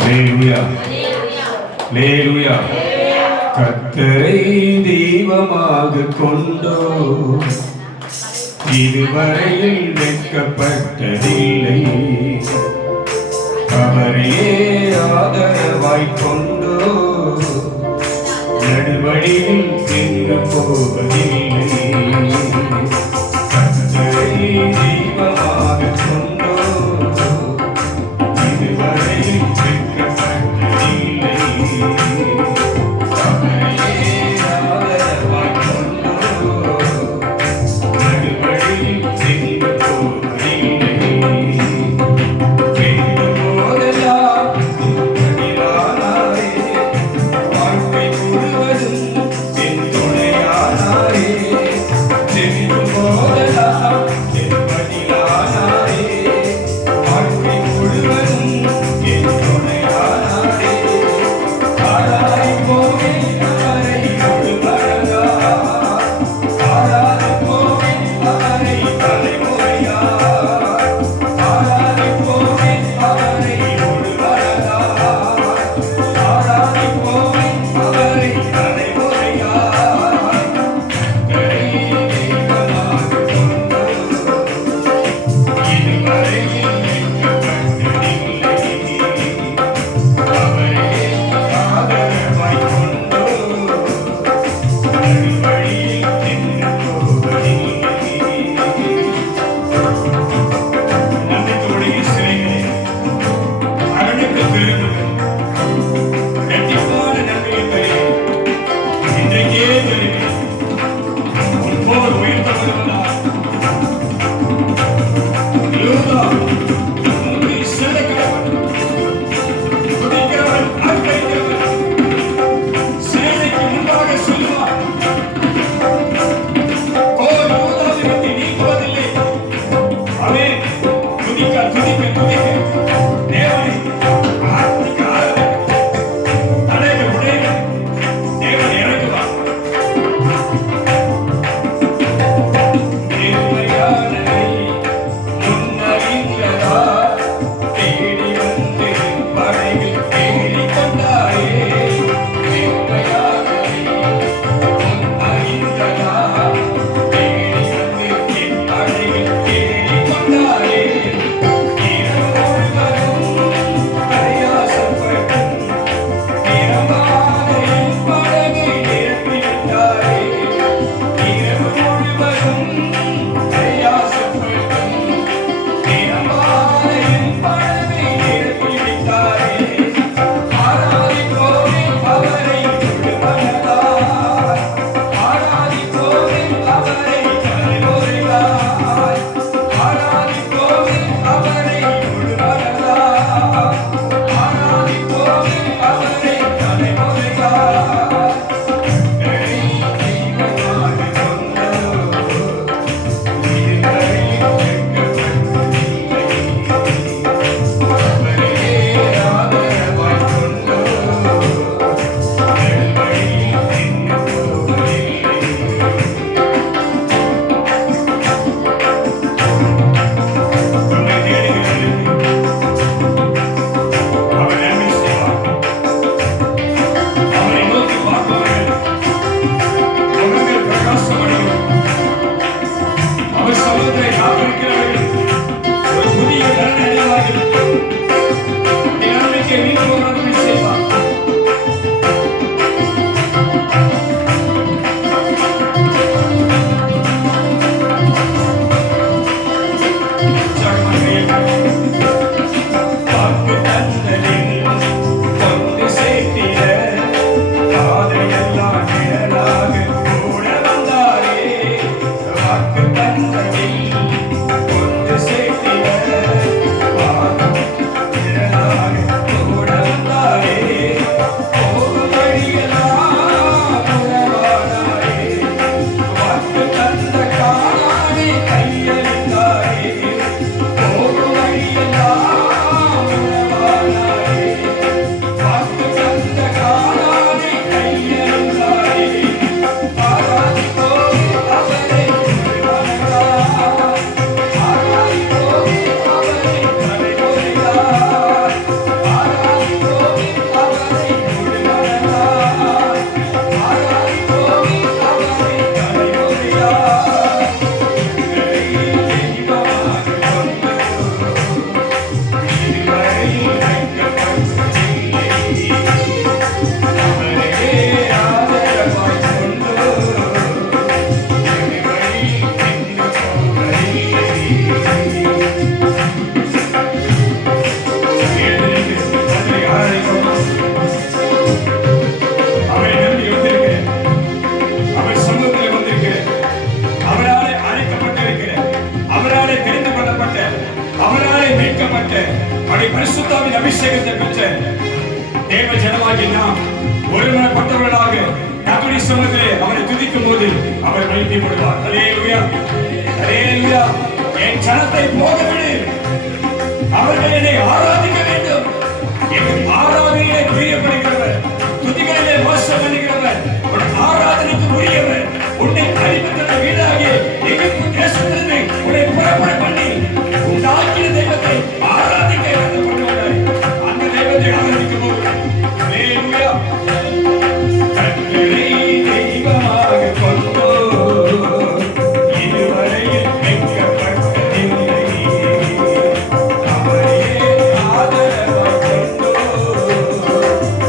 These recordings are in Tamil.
அல்லேலூயா அல்லேலூயா. கர்த்தரை தெய்வமாக கொண்டோ இதுவரையில் வெட்கப்பட்டதில்லை. அவரையே ஆதரவாய்க் கொண்டோ நடுவழியில் நின்று போவதில்லை. கர்த்தரை தெய்வமாக கொண்டோ இதுவரையில் வெட்கப்பட்டதில்லை. அவரையே ஆதரவாய்க் கொண்டோ நடுவழியில் நின்று போவதில்லை. வாழ்க்கை முழுவதும் என் துணையானாரே. பரிசுத்தாவின் அபிஷேகத்தை பெற்ற தேவ ஜனமாகிய நாம் ஒருமனப்பட்டவர்களாக கர்த்தருடைய சமூகத்திலே அவரை துதிக்கும் போது அவர் மகிமைப்படுவார். அல்லேலூயா, அல்லேலூயா. என் ஜனத்தை போகவிடு, அவர்கள் என்னை ஆராதிக்க வேண்டும். என் ஆராதனையிலே பிரியப்படுகிறவர், துதிகளிலே மோசம் பண்ணுகிறவர், உன் ஆராதனைக்கு உரியவர், உன்னை அறிவிக்கிற வீடாகிய எகிப்து தேசத்திலிருந்து உன்னை புறப்பட பண்ணி உண்டாக்கிய தெய்வத்தை ஆராதிக்க வேண்டும் பண்ணுவார். அந்த தெய்வத்தை ஆராதிக்கும் போது அல்லேலூயா. கர்த்தரை தெய்வமாக கொண்டோ இதுவரையில் வெட்கப்பட்டதில்லை. அவரையே ஆதரவாய் கொண்டோ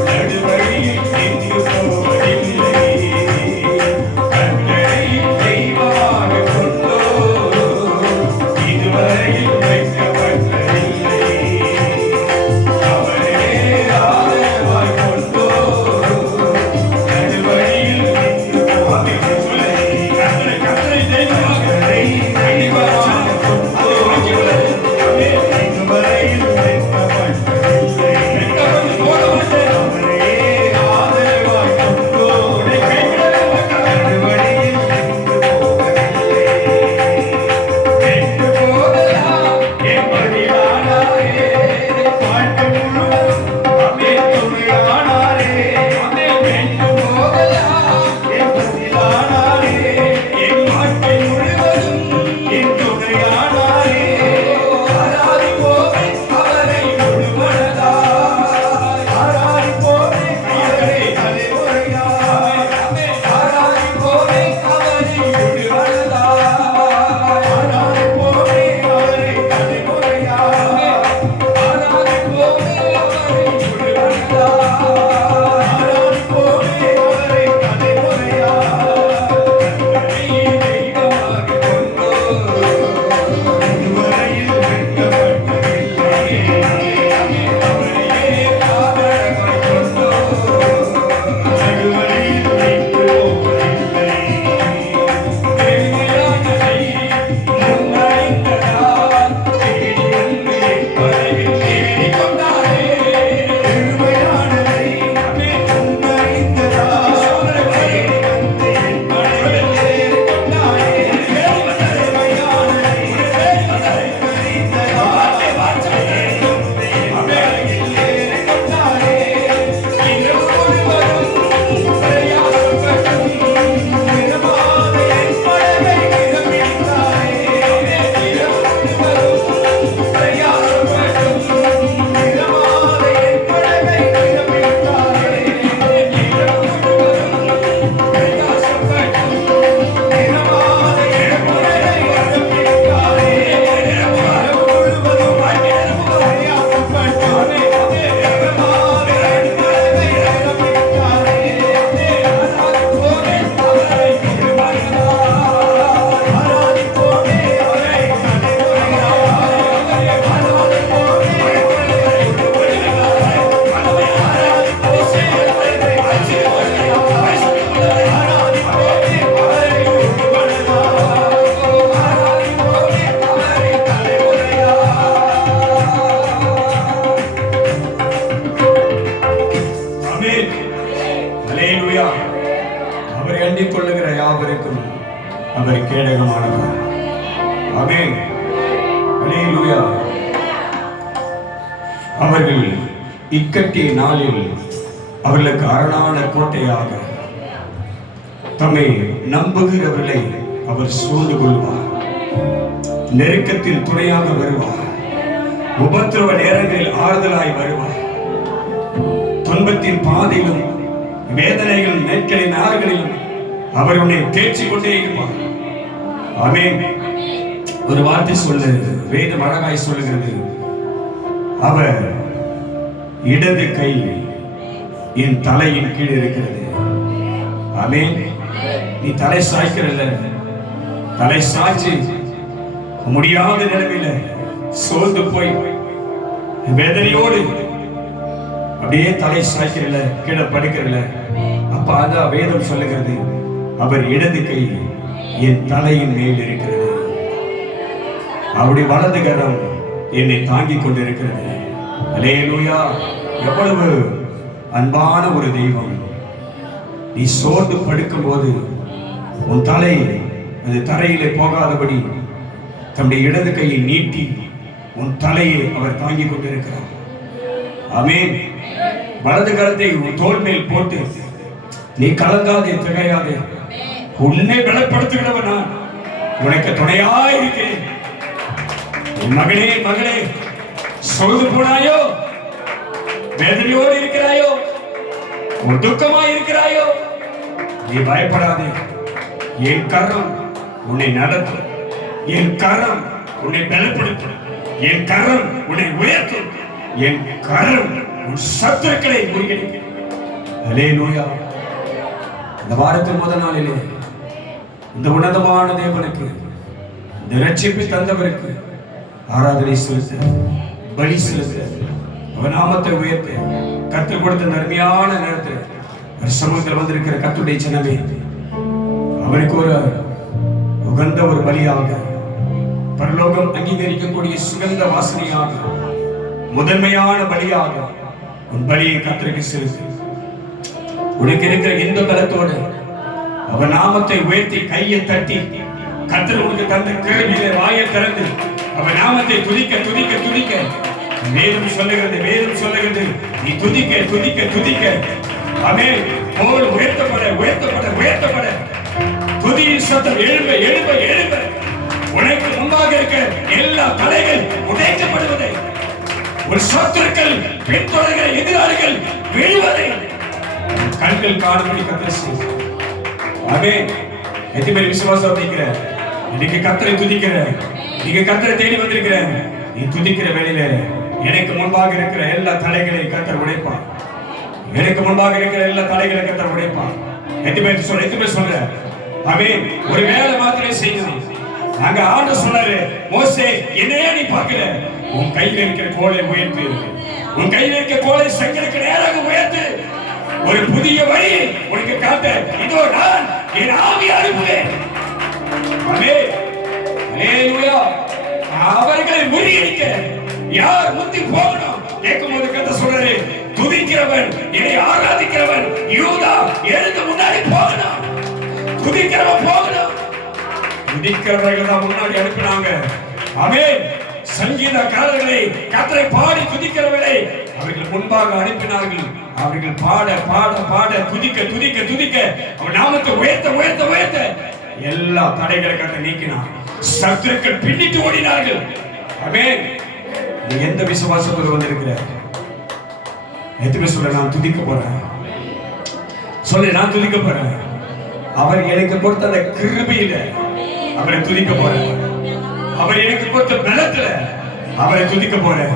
நடுவழியில் நின்று போவதில்லை. கர்த்தரை தெய்வமாக கொண்டோ இதுவரையில் வெட்கப்பட்டதில்லை. அவரையே ஆதரவாய் கொண்டோ நடுவழியில் நின்று போவதில்லை. கர்த்தரை தெய்வமாக கொண்டோ இதுவரையில் வெட்கப்பட்டதில்லை. வெட்கப்பட்டு போக மாட்டேன். அவரையே ஆதரவாய் கொண்டோ கைவிடவே மாட்டார். நடுவழியில் நின்று போவதில்லை. வெட்டு போதெல்லாம் என் பதிலானாரே, பாட்டு முழுவதும் அமேன் துணையானாரே. அமேன் வெட்டு போதெல்லாம் என் பதிலானாரே, என் வாழ்க்கை முழுவதும் என் துணையானாரே. ஆராதிப்போமே அவரை முழுமனதாய், ஆராதிப்போமே அவரை தலைமுறையாய். ஆமென். ஆராதிப்போமே அவரை முழுமனதாய், ஆராதிப்போமே அவரை தலைமுறையாய். ஆராதிப்போமே அவரை முழுமனதாய், ஆராதிப்போமே அவரை தலைமுறையாய். கர்த்தரை தெய்வமாக கொண்டோ இதுவரையில் வெட்கப்பட்டதில்லை. அவரையே ஆதரவாய் கொண்டோ நடுவழியில் நின்று போவதில்லை. பெருமையானதை முன்னறிந்ததால் தேடி வந்து என் படகில் ஏறிக் கொண்டாரே. பெருமையானதை முன்னறிந்ததால் தேடி வந்து என் படகில் ஏறிக் கொண்டாரே. பெருமையானதை முன்னறிந்ததால் படகில் ஏறிக் கொண்டாரே. இரவு முழுவதும் பிரயாசப்பட்டும் நிறமாத என் படகை நிரப்பினாரே. இரவு முழுவதும் பிரயாசப்பட்டும் நிறமாத என் படகை நிரப்பினாரே. இரவு முழுவதும் பிரயாசப்பட்டும் நிறமாத என் படகை நிரப்பினாரே. இரவு முழுவதும் பிரயாசப்பட்டும் நிறமாத என் படகை நிரப்பினாரே. ஆராதிப்போமே அவரை முழுமனதாய், ஆராதிப்போமே அவரை தலைமுறையாய். ஆராதிப்போமே அவரை முழுமனதாய், ஆராதிப்போமே அவரை ஆட்சியாய். ஆராதிப்போமே அவரை முழுமனதாய், ஆராதிப்போமே அவரை தலைமுறையாய். ஆமென். அல்லேலூயா. அவரை அண்டிக் கொள்ளுகிற யாவருக்கும் அவர் கேடகமானவர். ஆமென். அல்லேலூயா. அவர்கள் இக்கட்டிய நாளில் அவர்களுக்கு அரணான கோட்டையாக தம்மை நம்புகிறவர்களை அவர் சூழ்ந்து கொள்வார். நெருக்கத்தில் துணையாக வருவார். உபத்திரவ நேரங்களில் ஆறுதலாய் வருவார். துன்பத்தின் பாதையிலும் வேதனைகள் நெருக்கடின் நாள்களிலும் அவர் உன்னை தேய்ச்சிக் கொண்டே இருப்பார். ஆமென். ஒரு வார்த்தை சொல்லுகிறது, வேதம் அழகாய் சொல்லுகிறது, அவர் இடது கை என் தலையின் கீழ் இருக்கிறது. ஆமென். நீ தலை சாய்க்கிறல்ல, தலை சாய்ச்சி முடியாத நிலைமையில சோர்ந்து போய் வேதனையோடு அப்படியே தலை சாய்க்கிறல, கீழே படுக்கிறல, அப்ப அதான் வேதம் சொல்லுகிறது, அவர் இடது கை என் தலையின் மேல் இருக்கிறது, அவருடைய வலது கரம் என்னை தாங்கிக் கொண்டிருக்கிறது. அல்லேலூயா. எவ்வளவு அன்பான ஒரு தெய்வம். நீ சோர்ந்து படுக்கும்போது உன் தலை அது தரையிலே போகாதபடி தம்முடைய இடது கையை நீட்டி உன் தலையை அவர் தாங்கிக் கொண்டிருக்கிறார். ஆமென். வலது கரத்தை உன் தோள் மேல் போட்டு நீ கலங்காதே, திகையாதே, உன்னை பலப்படுத்துகிறவன் நான், உனக்கு துணையாய் இருக்கிறேன். என் மகனே, மகளே, சோர்ந்து போனாயோ, வேதனையோடு இருக்கிறாயோ, உன் துக்கமாய் இருக்கிறாயோ, நீ பயப்படாதே. என் கரம் உன்னை நடத்தும், என் கரம் உன்னை பலப்படுத்தும், என் கரம் உன்னை உயர்த்தும், என் கரம் உன் சத்துருக்களை முறியடிக்கும். அல்லேலூயா. இந்த வாரத்தின் முதல் நாளிலே இந்த உன்னதமான தேவனுக்கு, இந்த ரட்சிப்பை தந்தவருக்கு ஆராதனை செலுத்த, பலி செலுத்த, அவர் நாமத்தை உயர்த்த, கற்றுக் கொடுத்த அருமையான நேரத்தில் சமூகத்தில் வந்திருக்கிற கர்த்தருடைய ஜனமே, அவருக்கு ஒரு உகந்த ஒரு பலியாக, பரலோகம் அங்கீகரிக்கக்கூடிய சுகந்த வாசனையாக, முதன்மையான பலியாக உன் பலியை கர்த்தருக்கு செலுத்து. உனக்கு இருக்கிற இந்த பலத்தோடு அவர் நாமத்தை உயர்த்தி கையை தட்டி, கர்த்தர் உனக்கு தந்த கிருபையிலே வாயை திறந்து அவர் நாமத்தை துதிக்க துதிக்க துதிக்க, வேதம் சொல்லுகிறது, வேதம் சொல்லுகிறது, நீ துதிக்க துதிக்க துதிக்க, ஆமென், போல் உயர்த்தப்பட உயர்த்தப்பட உயர்த்தப்பட, துதியின் சத்தம் எழும்ப எழும்ப எழும்ப, உனக்கு முன்பாக இருக்க எல்லா தடைகள் உடைக்கப்படுவதை, ஒரு சத்துருக்கள், பின்தொடர்கிற எதிராளிகள் வீழ்வதை கண்கள் காணும்படி கர்த்தர் செய்வார். ஆமென். எத்தனை பேர் விசுவாசம் வைக்கிற, இன்னைக்கு கர்த்தரை துதிக்கிற, நீங்க கர்த்தரை தேடி வந்திருக்கிற, நீ துதிக்கிற வேளையில எனக்கு முன்பாக இருக்கிற எல்லா தடைகளை கர்த்தர் உடைப்பார். எனக்கு முன்பாக இருக்கிற எல்லா தடைகளை கர்த்தர் உடைப்பார். எத்தனை பேர் சொல்ற, ஆமென். ஒரு வேலை மாத்திரை செய்யணும். அங்க ஆண்டவர் சொன்னாரு, மோசே என்னையே நீ பார்க்கல, உன் கையில இருக்கிற கோலை உயர்த்து, உன் கையில இருக்கிற கோலை சங்கருக்கு நேராக உயர்த்து, ஒரு புதிய வழி உனக்கு காட்ட இதோ நான் என் ஆவியை அனுப்புவேன். ஆமென். அல்லேலூயா. அவர்களை முறியடிக்க யார் முந்தி போகணும் கேட்கும்போது கர்த்தர் சொல்றாரு, துதிக்கிறவன், என்னை ஆராதிக்கிறவன் யூதா எழுந்து முன்னாடி போகணும். துதிக்கிறவன் போகணும். துதிக்கிறவர்கள் தான் முன்னாடி அனுப்பினாங்க. ஆமென். சங்கீதக்காரர்களை, கர்த்தரை பாடி துதிக்கிறவர்களை அவர்கள் முன்பாக அனுப்பினார்கள். அவர்கள் பாட பாட பாட, துதிக்க துதிக்க துதிக்க, அவர் நாமத்தை உயர்த்த உயர்த்த உயர்த்த எல்லா தடைகளை கர்த்தர் நீக்கினார். சத்துருக்கள் பின்னிட்டு ஓடினார்கள். ஆமென். நீ எந்த விசுவாசத்தோடு வந்திருக்கிற? எத்தனை சொல்ல, நான் துதிக்க போறேன் சொல்லு, நான் துதிக்க போறேன். அவர் எனக்கு கொடுத்த அந்த கிருபையில அவரை துதிக்க போறேன். அவர் எனக்கு கொடுத்த பலத்துல அவரை துதிக்க போறேன்.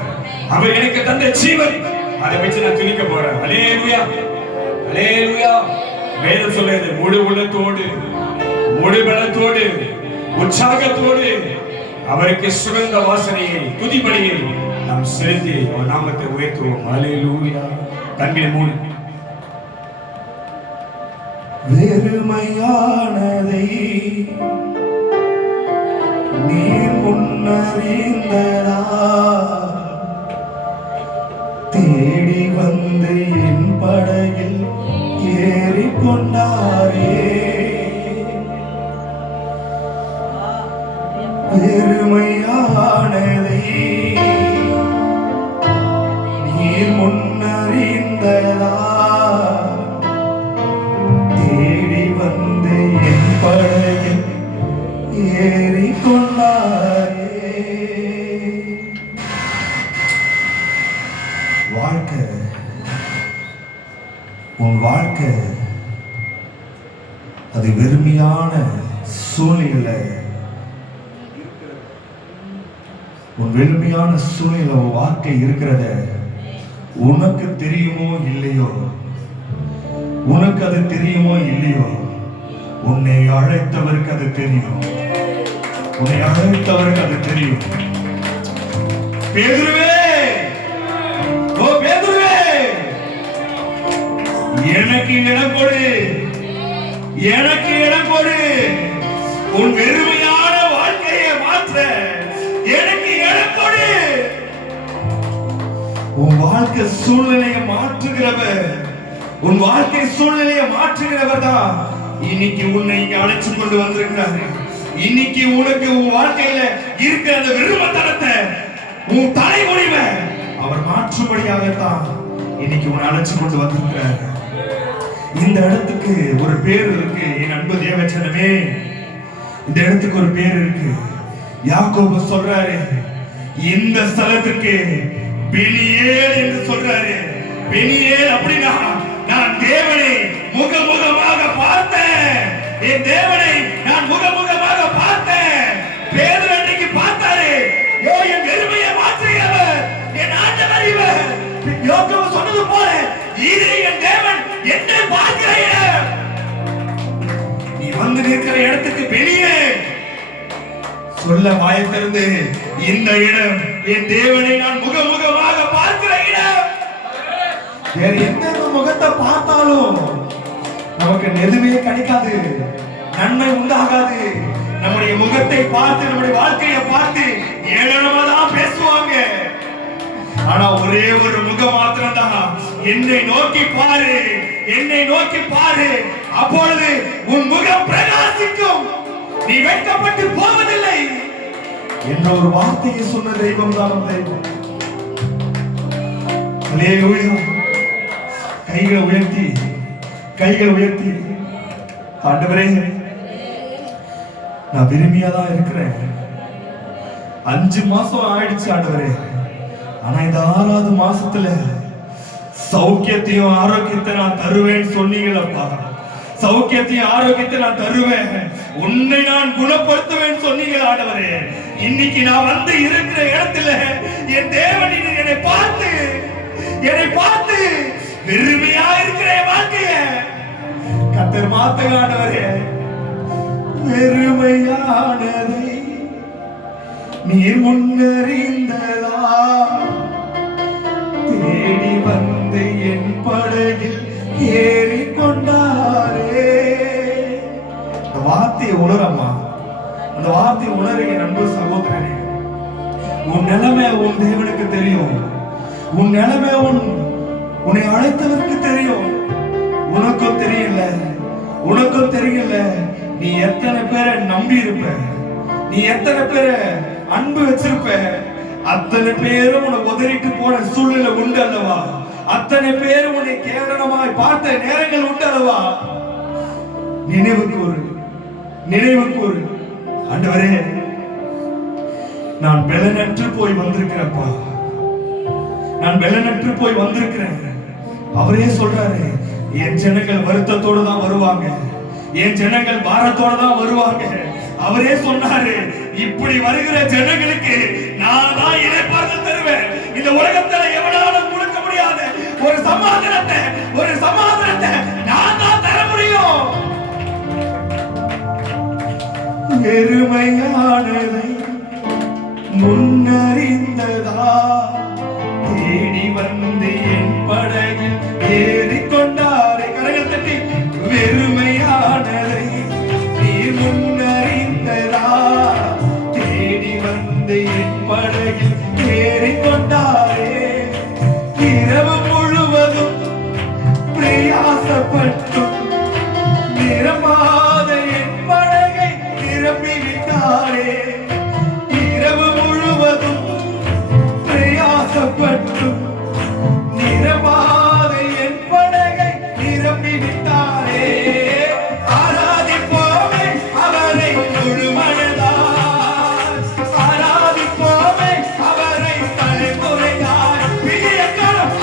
அவர் எனக்கு தந்த ஜீவன், அதை வச்சு நான் துதிக்க போறேன். அல்லேலூயா, அல்லேலூயா. வேதம் சொல்லுது, முழு உள்ளத்தோடு, முழு பலத்தோடு, உற்சாகத்தோடு அவருக்கு சுகந்த வாசனையை, துதிபலியை நாம் செலுத்தி அவர் நாமத்தை உயர்த்துவோம். அல்லேலூயா. கண்களை மூடி. வெறுமையானதை நீர் முன்னறிந்ததா, தேடி வந்து என் படகில் ஏறிக்கொண்டாரே. வெறுமையானதை நீர் முன்னறிந்ததா, தேடி வந்து என் படகில் ஏறிக்கொண்டாரே. வாழ்க்கை, உன் வாழ்க்கை அது வெறுமையான சூழ்நிலை. உன் வெறுமையான சூழ்நிலை வாழ்க்கை இருக்கிறத உனக்கு தெரியுமோ இல்லையோ, உனக்கு அது தெரியுமோ இல்லையோ, உன்னை அழைத்தவருக்கு அது தெரியும். உன்னை அழைத்தவருக்கு அது தெரியும். பேதுருவே, ஓ பேதுருவே, எனக்கு இடம் கொடு, எனக்கு இடம் கொடு. உன் வெறுமையான வாழ்க்கையை மாற்ற எனக்கு இடம் கொடு. உன் உன் வாழ்க்கை சூழ்நிலையை மாற்றுகிறவர், உன் வாழ்க்கை சூழ்நிலையை மாற்றுகிறவர் தான் இன்னைக்கு உன்னை இங்க அழைச்சு கொண்டு வந்திருக்கிறாரு. இன்னைக்கு உனக்கு உன் வாழ்க்கையில இருக்கிற அந்த விரும்பத்தனத்தை, உன் தலைமுடிவை அவர் மாற்றும்படியாகத்தான் இன்னைக்கு உன்னை அழைச்சு கொண்டு வந்திருக்கிறார். இந்த இடத்துக்கு ஒரு பேர் இருக்கு என் அன்பு தேவச்சனமே. இந்த இடத்துக்கு ஒரு பேர் இருக்கு. யாக்கோபு சொல்றாரு, இந்த ஸ்தலத்துக்கு பெனியேல் என்று சொல்றாரு. பெனியேல் அப்படின்னா நான் தேவனை முகமுகமாக பார்த்தேன், என் தேவனை நான் முகமுகமாக பார்த்தேன். பேதுரு அன்னைக்கு பார்த்தாரு, யோ என் வெறுமையை மாற்றுகிறவர் என் ஆண்டவர் இவர். யாக்கோபு சொன்னது போல இது என் தேவன் என்னை பார்க்கிற இடம். நீ வந்து நிற்கிற இடத்துக்கு வெளியே சொல்ல வாயத்திலிருந்து, இந்த இடம் என் தேவனை நான் முகமுகமாக பார்க்கிற இடம். வேற எந்த முகத்தை பார்த்தாலும் நமக்கு எதுவுமே கிடைக்காது, நன்மை உண்டாகாது. நம்முடைய முகத்தை பார்த்து, நம்முடைய வாழ்க்கையை பார்த்து ஏளனமா தான் பேசுவாங்க. ஆனா ஒரே ஒரு முகம் மாத்திரம் தான், என்னை நோக்கி பாரு, என்னை நோக்கி பாரு, அப்பொழுது உன் முகம் பிரகாசிக்கும், நீ வெட்கப்பட்டு போவதில்லை என்ற ஒரு வார்த்தையை சொன்ன தெய்வம் தான் தெய்வம். அல்லேலூயா. கைகளை உயர்த்தி ஆண்டவரே, நான் விரும்பியாதான் இருக்கிறேன். 5 மாசம் ஆயிடுச்சு ஆண்டவரே. ஆனா இந்த 6வது மாசத்துல சௌக்கியத்தையும் ஆரோக்கியத்தை நான் தருவேன் சொன்னீங்களப்பா. சௌக்கியத்தையும் ஆரோக்கியத்தை நான் தருவேன், உன்னை நான் குணப்படுத்துவேன் சொன்னீங்க ஆண்டவரே. இன்னைக்கு நான் வந்து இருக்கிற இடத்துல என் தேவன் என்னை பார்த்து வெறுமையா இருக்கிற வாழ்க்கைய கர்த்தர் மாத்துங்க ஆண்டவரே. வெறுமையானதை நீர் முன்னறிந்ததா, தேடி வந்து என் படகில் ஏறி கொண்டாரே. அந்த வார்த்தையை உணரம்மா, அந்த வார்த்தையை உணர என் அன்பு சகோதரனே. உன் நிலைமை உன் தேவனுக்கு தெரியும், உன் நிலைமை உன்னை அழைத்தவருக்கு தெரியும். உனக்கும் தெரியல நீ எத்தனை பேரை நம்பி இருப்ப, நீ எத்தனை பேரை அன்பு வச்சிருப்ப. அத்தனை பேரும் உன்னை உதறிட்டு போன சூழ்நிலை உண்டு அல்லவா? அத்தனை பேரும் உன்னை கேவலமாய் பார்த்த நேரங்கள் உண்டு அல்லவா? நினைவுக்கு ஒரு ஆண்டவரே, நான் பலனற்று போய் வந்திருக்கிறேன்ப்பா, நான் பலனற்று போய் வந்திருக்கிறேன். அவரே சொல்றாரு, என் ஜனங்கள் வருத்தத்தோடு தான் வருவாங்க, என் ஜனங்கள் பாரத்தோடு தான் வருவாங்க. அவரே சொன்னாரு, இப்படி வருகிற ஜனங்களுக்கு நான் தான் இளைப்பாறுதல் தருவேன். இந்த உலகத்துல எவனாலும் கொடுக்க முடியாத ஒரு சமாதானத்தை நான் தான் தர முடியும். வெறுமையானதை முன்னறிந்ததா, தேடி வந்து என் படகில் ஏறி கொண்டாரே. கரங்கள் தட்டி, வெறுமையானதை நீ முன்னறிந்ததா, தேடி வந்து என் படகில் ஏறி கொண்டாரே. இரவு முழுவதும் பிரயாசப்பட்டும் நிரமாத என் படகை நிரப்பி விட்டாரே. இரவு முழுவதும் பிரயாசப்பட்டும் நிரமாத என் படகை நிரப்பி விட்டாரே. ஆராதிப்போமே அவரை முழுமனதாய், ஆராதிப்போமே அவரை தலைமுறையாய். விஜயக்காலம்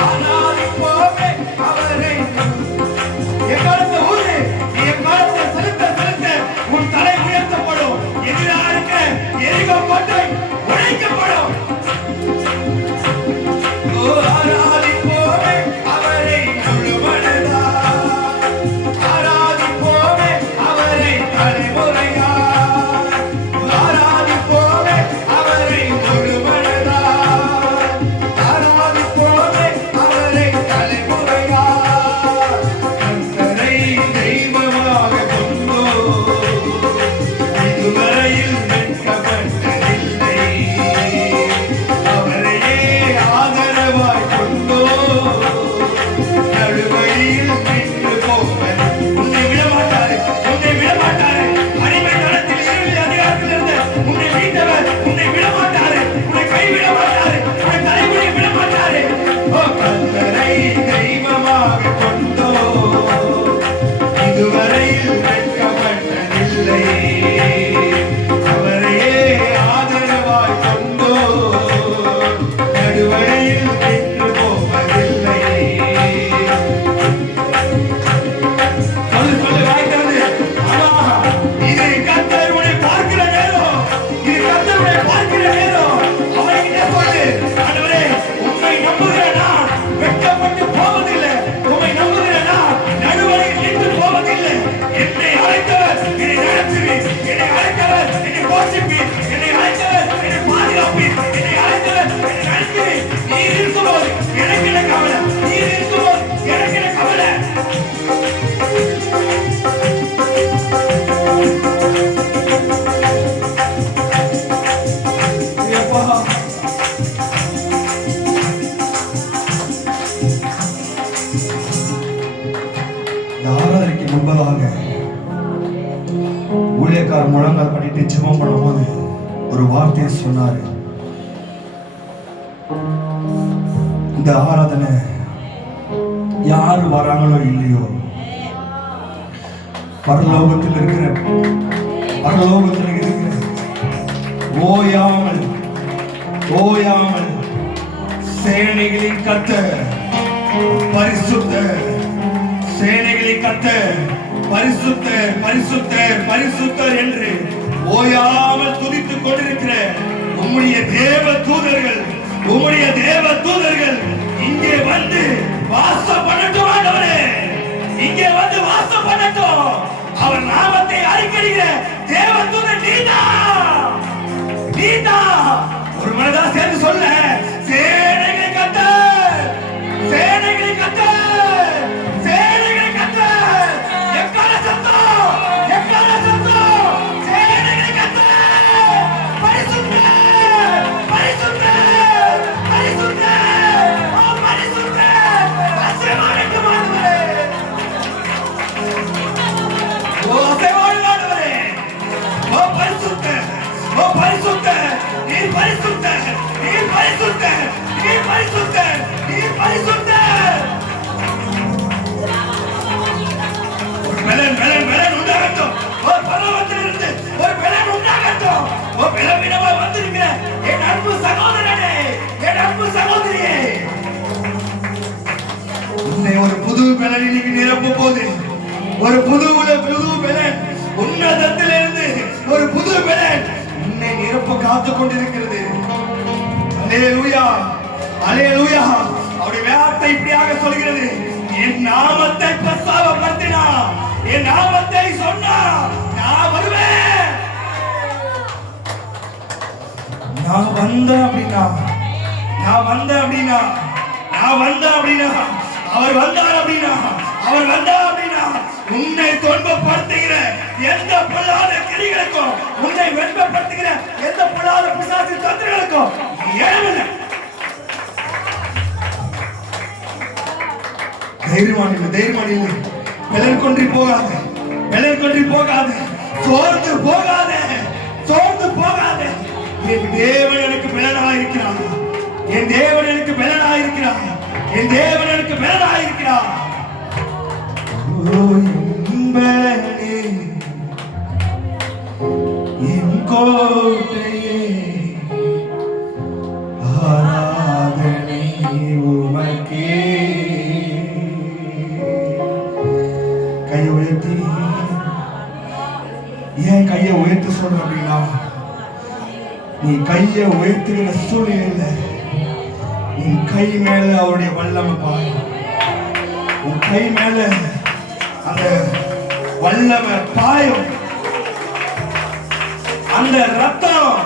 முன்பதாக ஊழியக்காரர் முழங்கால் பண்ணிட்டு ஜெபம் பண்ணும்போது ஒரு வார்த்தையை சொன்னாரு. இந்த ஆராதனை யார் வராங்களோ இல்லையோ, பரலோகத்தில் இருக்கிற ஓயாமல் சேனைகளின் கர்த்தர் பரிசுத்தர், சேனைகளின் கர்த்தர் பரிசுத்தர் பரிசுத்தர் பரிசுத்தர் என்று ஓயாமல் துதித்துக் கொண்டிருக்கிற உம்முடைய தேவ தூதர்கள் இங்கே வந்து வாசம் பண்ணட்டும். ஆண்டவரே, இங்கே வந்து வாசம் பண்ணட்டும். அவர் நாமத்தை அறிக்கையிடுகிற தேவ தூதர் நீதான். ஒரு மனதா சேர்ந்து சொல்ல, சேனைகளை கர்த்தர், சேனைகளை கர்த்தர், சேனைகளை கர்த்தர். எக்கால சத்தம், சேனைகளை கர்த்தர் பரிசுத்தர், பரிசுத்தர், பரிசுத்தர், ஓ பரிசுத்தர், அசைவாடுங்கள் ஆண்டவரே, ஓ அசைவாடுங்கள் ஆண்டவரே, ஓ பரிசுத்தர், ஓ பரிசுத்தர், நீர் பரிசுத்தர், நீர் பரிசுத்தர், நீர் பரிசுத்தர், நீர் பரிசுத்தர். ஒரு பலன் உண்டாகட்டும். ஒரு பரலோகத்திலிருந்து ஒரு பலன் உண்டாகட்டும். ஒரு பலவீனமாய் வந்திருக்கிற என் அன்பு சகோதரனே, என் அன்பு சகோதரியே, உன்னை ஒரு புது பலன் இன்னைக்கு நிரப்ப போது, ஒரு புது பலன் உன்னதத்திலிருந்து ஒரு புது பலன் உன்னை நிரப்ப காத்துக் கொண்டிருக்கிறது. அல்லேலூயா, அல்லேலூயா. அவருடைய வார்த்தை இப்படியாக சொல்கிறது, என் நாமத்தை பிரஸ்தாபப்படுத்தினா, என் நாமத்தை சொன்னா நான் வருவேன். நான் வந்தேன் அப்படின்னா அவர் வந்தார் அப்படின்னா உன்னை துன்பப்படுத்துகிற எந்த பொல்லாத கிரிகளுக்கும், உன்னை வெட்கப்படுத்துகிற எந்த பொல்லாத பிசாசு தந்திரங்களுக்கும் இடமில்லை. தைரியமானில்லை, பலன் கொண்டு போகாது, சோர்ந்து போகாது. என் தேவன் எனக்கு பலனாயிருக்கிறான், என் தேவன் எனக்கு பலனாயிருக்கிறான். என் கோட்டையே, ஆராதனை உமக்கே. கையை உயர்த்தி, ஏன் கையை உயர்த்தி சொல்ற அப்படின்னா, நீ கையை உயர்த்துகிற சூழ்நிலையில உன் கை மேல அவருடைய வல்லமை பாயும். உன் கை மேல அந்த வல்லமை பாயும். அந்த ரத்தம்,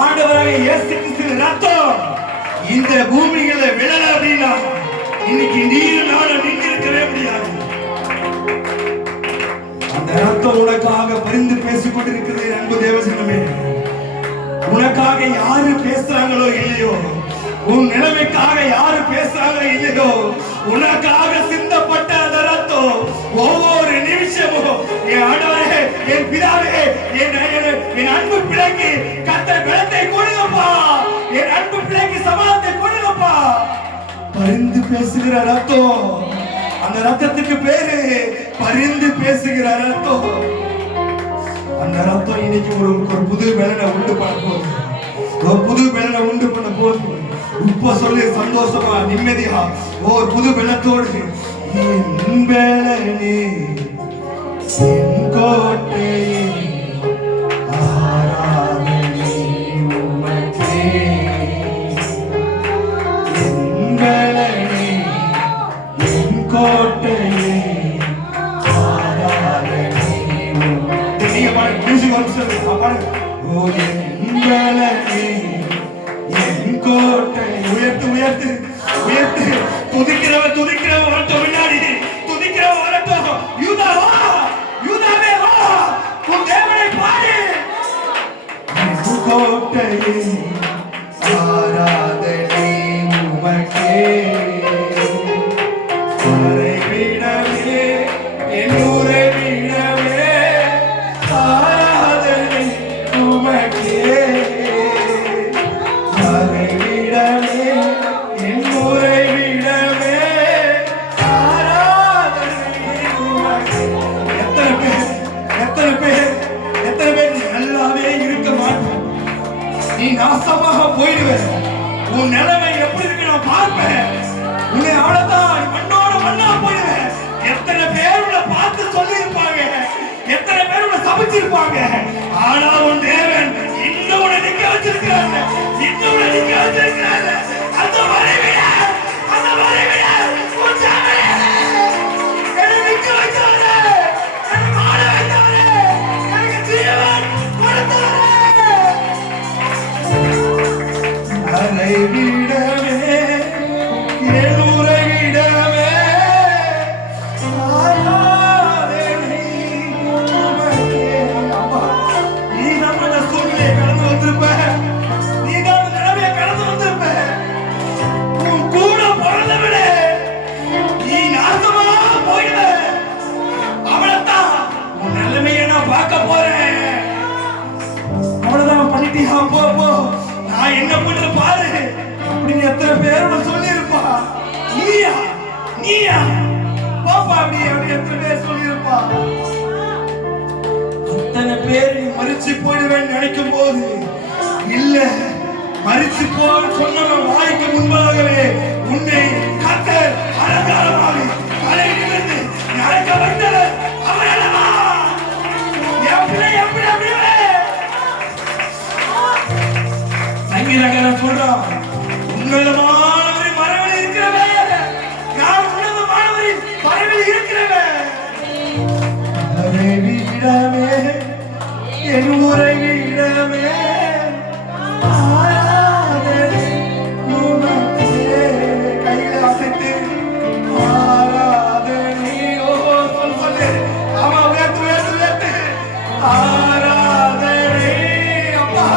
ஆண்டவராக இயேசு கிறிஸ்துவின் ரத்தம் இந்த பூமியில விழல அப்படின்னா இன்னைக்கு நீர் நானும் நின்றிருக்கவே முடியாது. அந்த ரத்தம் உனக்காக பரிந்து பேசிக் கொண்டிருக்கிறது. அன்பு தேவசனமே, உனக்காக யாரு பேசுறாங்களோ இல்லையோ, உன் நிலைமைக்காக யாரு பேசுறாங்களோ இல்லையோ, உனக்காக சிந்தப்பட்ட அந்த ரத்தம் ஒவ்வொரு நிமிஷமும் என் ஆண்டவரே, என் பிதாவே, என் அன்பு பிள்ளைக்கு கர்த்தர் பலத்தை கொடுங்கப்பா, என் அன்பு பிள்ளைக்கு சமாதானத்தை கொடுங்கப்பா. பரிந்து பேசுகிற ரத்தம், அந்த ரத்தத்துக்கு பேரு பரிந்து பேசுகிற ரத்தம். அந்த ரத்தம் இன்னைக்கு உங்களுக்கு ஒரு புது பலனை உண்டு பண்ண போது, இப்ப சொல்லி சந்தோஷமா நிம்மதியா ஒரு புது பலத்தோடு, என் பலனே, என் கோட்டையே, ஆராதனை உமக்கே. என் பலனே, என் கோட்டையே, ஆராதனை உமக்கே. நீங்க பாருங்க, மியூசிக் வந்து ஓ என் பலனே, என் கோட்டை. உயர்த்து துதிக்கிறவன் வரட்டும், முன்னாடி துதிக்கிறவன் வரட்டும். யூதாவே வா, உன் தேவனை பாடு. கோட்டையே, ஆராதனை உமக்கே. மறைவிடமே என் போயிடுவேன். உன் நிலைமை எப்படி இருக்கு நான் பார்ப்பேன். உன்னை அவ்வளவுதான் மண்ணோட மண்ணா போயிடுவேன். எத்தனை பேர் உன்னை பார்த்து சொல்லி இருப்பாங்க, எத்தனை பேர் உன்னை சமைச்சிருப்பாங்க. ஆனா உன் தேவன் இன்னும் உன்னை நிக்க வச்சிருக்கிறாங்க, இன்னும் உன்னை நிக்க வச்சிருக்கிறாங்க. அந்த மறைவிட உன் தேவனே என்னை நிக்க வைத்தவரே, என்னை வாழ வைத்தவரே, எனக்கு ஜீவன் கொடுத்தவரே. அறைவிடமே என் உறைவிடமே ஆராதனை உமக்கே. அப்பா, நீதான் அந்த சூழ்நிலையை கடந்து வந்திருப்ப, நீதான் அந்த நிலைமையை கடந்து வந்திருப்ப. உன் கூட பிறந்தவளே நீ நாசமா போயிடுவ. அவளைத்தான் உன் நிலைமையை நான் பார்க்க போறேன். அவ்வளவுதான் பண்ணிட்டியா, போ போ, நான் என்ன பண்ற பாரு அப்படின்னு எத்தனை பேரோட சொல்லி இருப்பா. நீயா நீயா பாப்பா அப்படி அப்படி எத்தனை பேர் சொல்லி இருப்பா. அத்தனை பேர் நீ மரிச்சு போயிடுவேன்னு நினைக்கும் போது இல்ல, மரிச்சு போன்னு சொன்னவன் வாய்க்கு முன்பாகவே உன்னை கர்த்தர் அலங்காரமாக தலையிலிருந்து நடக்க வைத்தவர் அவர் அல்லவா. எப்படி எப்படி அப்படியே சங்கீதக்காரன் சொல்றான், உன்னதமானவரின் மறைவில் இருக்கிறவன், நான் உன்னதமானவரின் மறைவில் இருக்கிறவன். அறைவிடமே என் உறைவிடமே ஆராதனை உமக்கே. கையில அசைத்து ஆராதனை. ஓ சொல்லு, ஆமா, உயர்த்து உயர்த்து உயர்த்து. ஆராதனை அப்பா.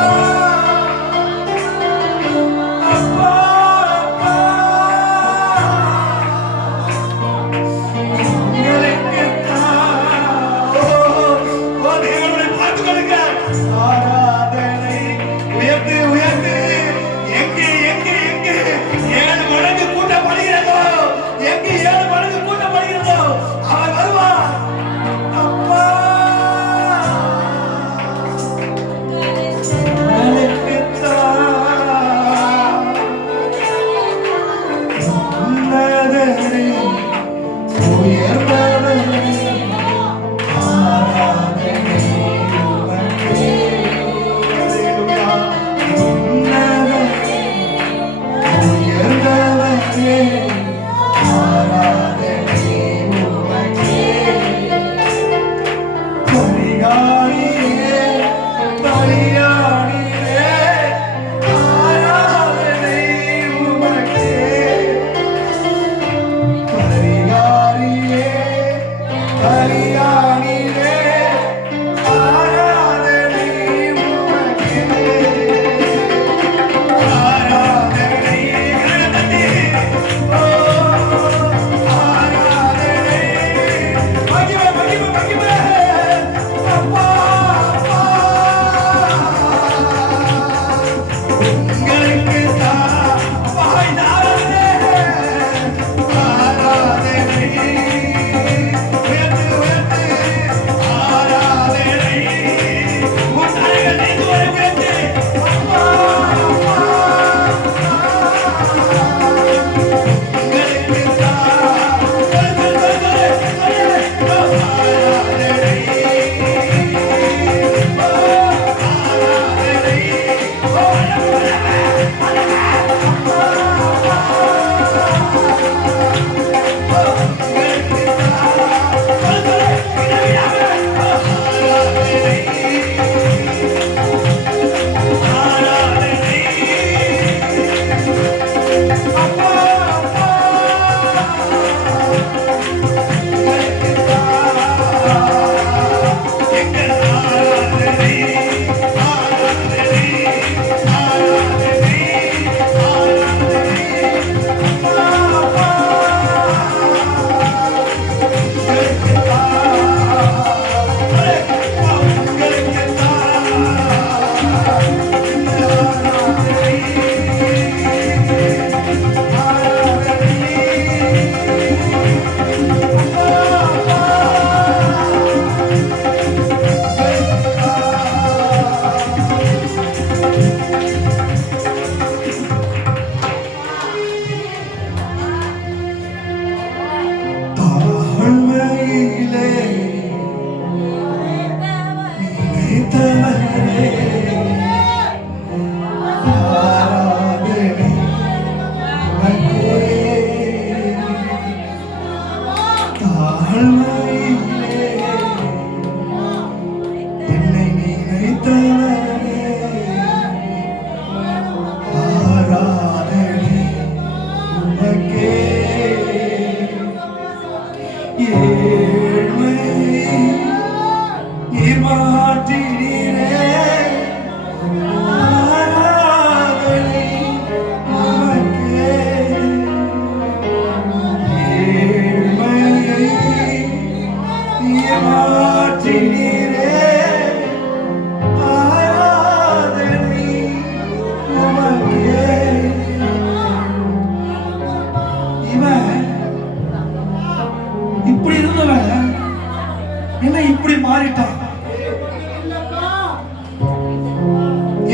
இப்படி மாறிட்டான்.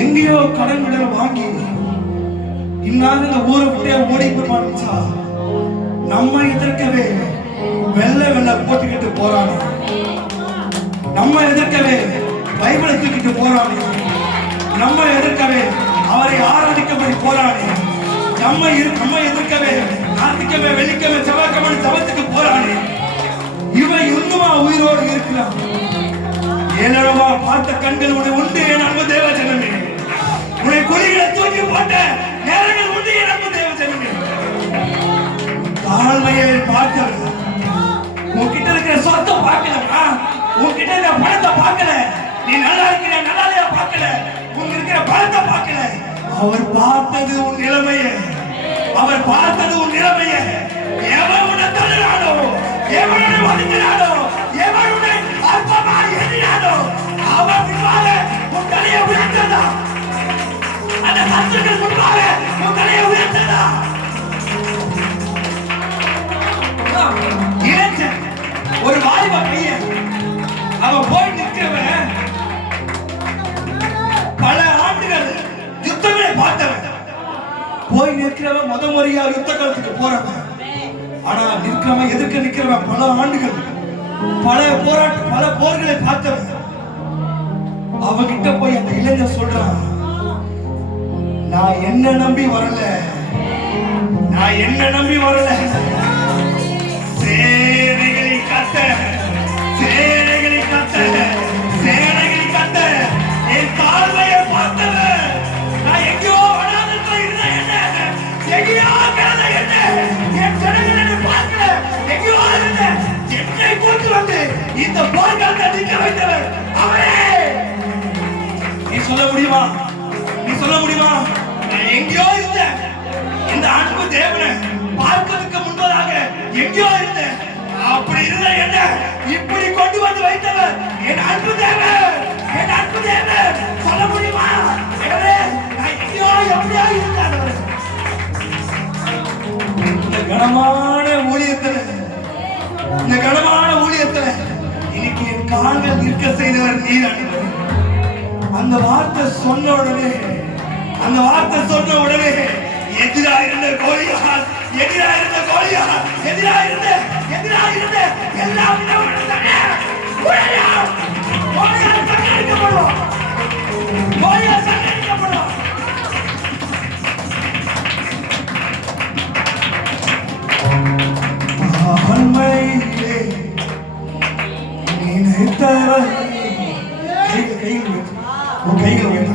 எங்கேயோ கடன் விடல் வாங்கி இன்னாங்க இந்த ஊரை விட்டே ஓடி போய் மாட்டா. நம்ம எதிர்க்கவே வெள்ள போட்டுக்கிட்டு போறானே, நம்ம எதிர்க்கவே பைபிளை தூக்கிட்டு போறானே, நம்ம எதிர்க்கவே அவரை ஆராதிக்கப்படி போறானே, நம்ம எதிர்க்கவே ஞாயிற்றுக்கிழமை வெள்ளிக்கிழமை செவ்வாய்க்கிழமை ஜபத்துக்கு போறானே. இவன் இன்னுமா உயிரோடு இருக்கிறான். ஏனவா பார்த்த கண்கள் உன்னை உண்டு என் அன்பு தேவ ஜனமே. உன்னை குறிகளை தூக்கி போட்ட நேரங்கள் உண்டு என் அன்பு தேவ ஜனமே. தாழ்மையை பார்த்தது உன்கிட்ட இருக்கிற சொத்தை பார்க்கலமா, உன்கிட்ட இருக்கிற பணத்தை பார்க்கல, நீ நல்லா இருக்கிற நல்லாலையா பார்க்கல, உங்க இருக்கிற பணத்தை பார்க்கல. அவர் பார்த்தது உன் நிலைமையை, அவர் பார்த்தது உன் நிலைமையை. எவன் உன்னை தள்ளினானோ, எவன் உன்னை ஒதுக்கினானோ, எவன் உன்னை அற்பமா எண்ணினானோ அவன் முன்பாக உன் தலையை உயர்த்ததா, அந்த சத்துக்கள் முன்பாக உன் தலையை உயர்த்ததா. ஒரு வாலிப பையன் அவன் போய் நிற்கிறவன் பல ஆண்டுகள் யுத்தங்களை பார்த்தவன். போய் நிற்கிறவன் முத முறையா யுத்த காலத்துக்கு போறவன். ஆனா நிற்கிறவன் எதிர்க்க நிற்கிறவன் பல ஆண்டுகள் பல போர்களை பார்த்தவன். அவகிட்ட போய் அந்த இளைஞர் சொல்றான், நான் என்ன நம்பி வரல, நான் என்ன நம்பி வரல. சேனைகளை கத்த, சேனைகளை கத்த, சேனைகளை கத்த என் தாழ்மையை பார்த்தவன். நான் எங்கேயோ வராதத்துல இருந்த என்ன, எங்கேயோ கிடந்த என்ன, என் ஜனங்களை பார்க்கல, எங்கேயோ இருந்த என்னை கூட்டு வந்து இந்த போர்க்காலத்தை நிற்க வைத்தவர் அவரே. நீ சொல்ல முடியுமா, நீ சொல்ல முடியுமா? நான் எங்கேயோ இருந்த இந்த அன்பு தேவனை பார்ப்பதற்கு முன்பதாக எங்கேயோ இருந்த, அப்படி இருந்த என்ன இப்படி கொண்டு வந்து வைத்தவர் என் அன்பு தேவன், என் அன்பு தேவன். சொல்ல முடியுமா? நான் எங்கேயோ எப்படியோ இருந்தேன். இந்த கனமான ஊழியத்துல, இந்த கனமான ஊழியத்துல இன்னைக்கு என் கால்கள் நிற்க செய்தவர் நீர் ஆண்டவரே. அந்த வார்த்தை சொன்ன உடனே, அந்த வார்த்தை சொன்ன உடனே எதிராயிருந்த கோலியாத், எதிராயிருந்த கோலியாத், எதிராயிருந்த எல்லாம் கோலியாத் சங்கரிக்கப்படும், கோலியாத் சங்கரிக்கப்படும். ஆண்மையிலே நினைத்தவர்